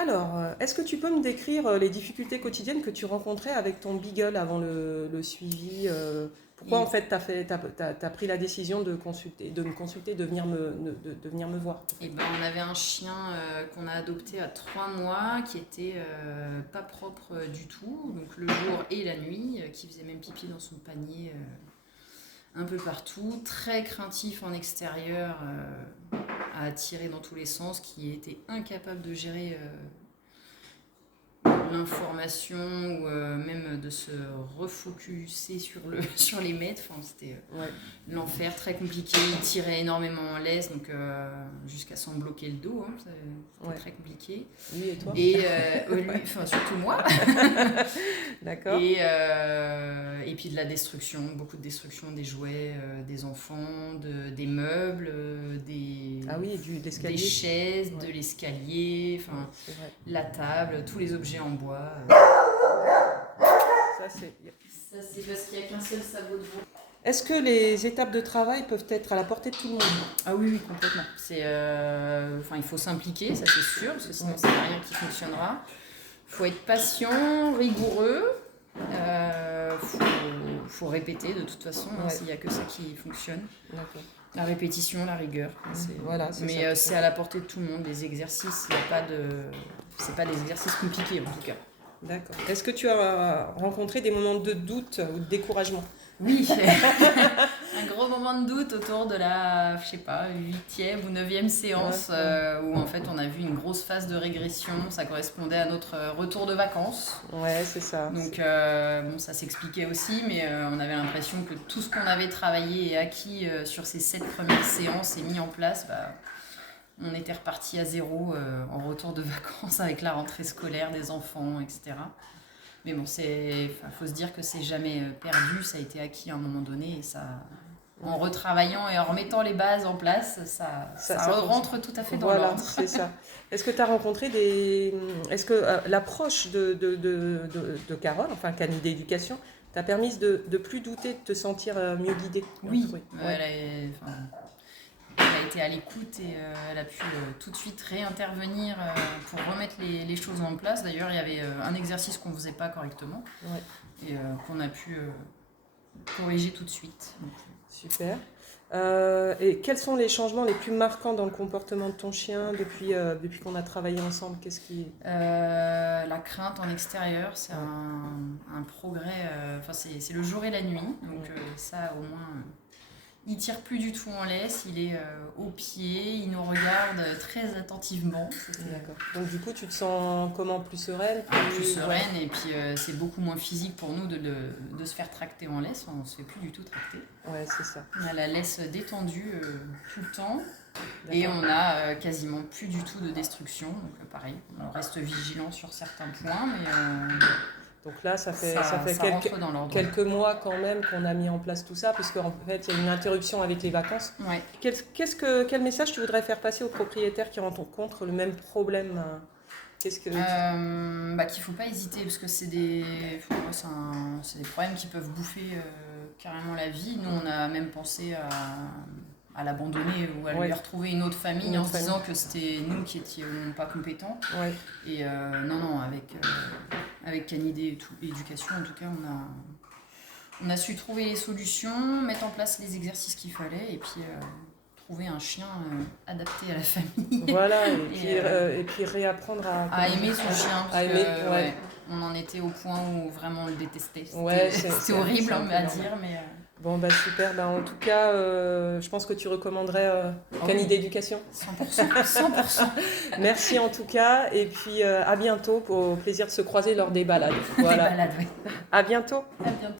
Alors, est-ce que tu peux me décrire les difficultés quotidiennes que tu rencontrais avec ton Beagle avant le suivi pourquoi en Et, fait t'as pris la décision de me consulter, de venir me voir en et fait. ben, on avait un chien qu'on a adopté à 3 mois qui était pas propre du tout, donc le jour et la nuit, qui faisait même pipi dans son panier un peu partout, très craintif en extérieur, à attirer dans tous les sens, qui était incapable de gérer l'information ou même de se refocuser sur les maîtres. Enfin, c'était Ouais, l'enfer, très compliqué. Il tirait énormément en laisse, donc jusqu'à s'en bloquer le dos. Hein, c'était ouais. très compliqué. Lui et toi? Et lui, enfin surtout moi. D'accord. Et puis de la destruction, beaucoup de destruction des jouets des enfants, des meubles, Ah oui, des l'escalier. chaises, de Ouais, l'escalier, ouais, enfin c'est vrai. la table, tous les objets en bois. Ça, c'est... Ça, c'est parce qu'il n'y a qu'un seul sabot de veau. Est-ce que les étapes de travail peuvent être à la portée de tout le monde? Ah oui, oui, complètement. Enfin, il faut s'impliquer, ça c'est sûr, parce que sinon, Ouais. c'est rien qui fonctionnera. Il faut être patient, rigoureux. Faut répéter de toute façon, hein, Ouais, s'il n'y a que ça qui fonctionne. d'accord. La répétition, la rigueur. Voilà, c'est ça. Mais c'est à la portée de tout le monde, les exercices. Il y a pas de... C'est pas des exercices compliqués en tout cas. D'accord. Est-ce que tu as rencontré des moments de doute ou de découragement? Oui, un gros moment de doute autour de la, je sais pas, 8e ou 9e séance Ouais, ouais. où en fait on a vu une grosse phase de régression. Ça correspondait à notre retour de vacances. Ouais, c'est ça. Donc bon, ça s'expliquait aussi, mais on avait l'impression que tout ce qu'on avait travaillé et acquis sur ces 7 premières séances et mis en place, bah, on était reparti à zéro en retour de vacances avec la rentrée scolaire des enfants, etc. Mais bon, faut se dire que c'est jamais perdu, ça a été acquis à un moment donné et ça, en retravaillant et en remettant les bases en place, ça rentre tout à fait dans Voilà, l'ordre. c'est ça. Est-ce que tu as rencontré des... Est-ce que l'approche de Carole, enfin Camille d'éducation, t'a permis de plus douter, de te sentir mieux guidée? Oui, Oui. elle a été à l'écoute et elle a pu tout de suite réintervenir pour remettre les choses en place. D'ailleurs, il y avait un exercice qu'on ne faisait pas correctement Ouais. et qu'on a pu corriger tout de suite. Donc, Super. Et quels sont les changements les plus marquants dans le comportement de ton chien depuis qu'on a travaillé ensemble? Qu'est-ce qui... la crainte en extérieur, c'est un progrès. C'est le jour et la nuit. Donc ça, au moins, il tire plus du tout en laisse. Il est au pied. Il nous regarde très attentivement. D'accord. Donc du coup, tu te sens comment? Plus sereine? Plus sereine. Et puis c'est beaucoup moins physique pour nous de se faire tracter en laisse. On ne se fait plus du tout tracter. Ouais, c'est ça. On a la laisse détendue tout le temps. D'accord. Et on a quasiment plus du tout de destruction. Donc pareil, on reste vigilant sur certains points, mais Donc là, ça fait rentre dans l'ordre. quelques mois quand même qu'on a mis en place tout ça, parce qu'en fait, il y a une interruption avec les vacances. Ouais. Quel message tu voudrais faire passer aux propriétaires qui rencontrent le même problème? Qu'est-ce que... Qu'il ne faut pas hésiter, parce que c'est des problèmes qui peuvent bouffer carrément la vie. Nous, on a même pensé à l'abandonner ou à lui retrouver une autre famille en se disant que c'était nous qui étions pas compétents. Ouais. Et non, avec Canidé Éducation, en tout cas, on a su trouver les solutions, mettre en place les exercices qu'il fallait et puis trouver un chien adapté à la famille. Voilà, et puis réapprendre à aimer son chien. Parce aimer, que, on en était au point où vraiment on le détestait. C'était horrible à dire, mais... Bon, bah super. Bah, en tout cas, je pense que tu recommanderais Canidé Éducation. 100%. 100%. Merci en tout cas. Et puis à bientôt, au plaisir de se croiser lors des balades. Voilà. Des balades, oui. À bientôt. À bientôt.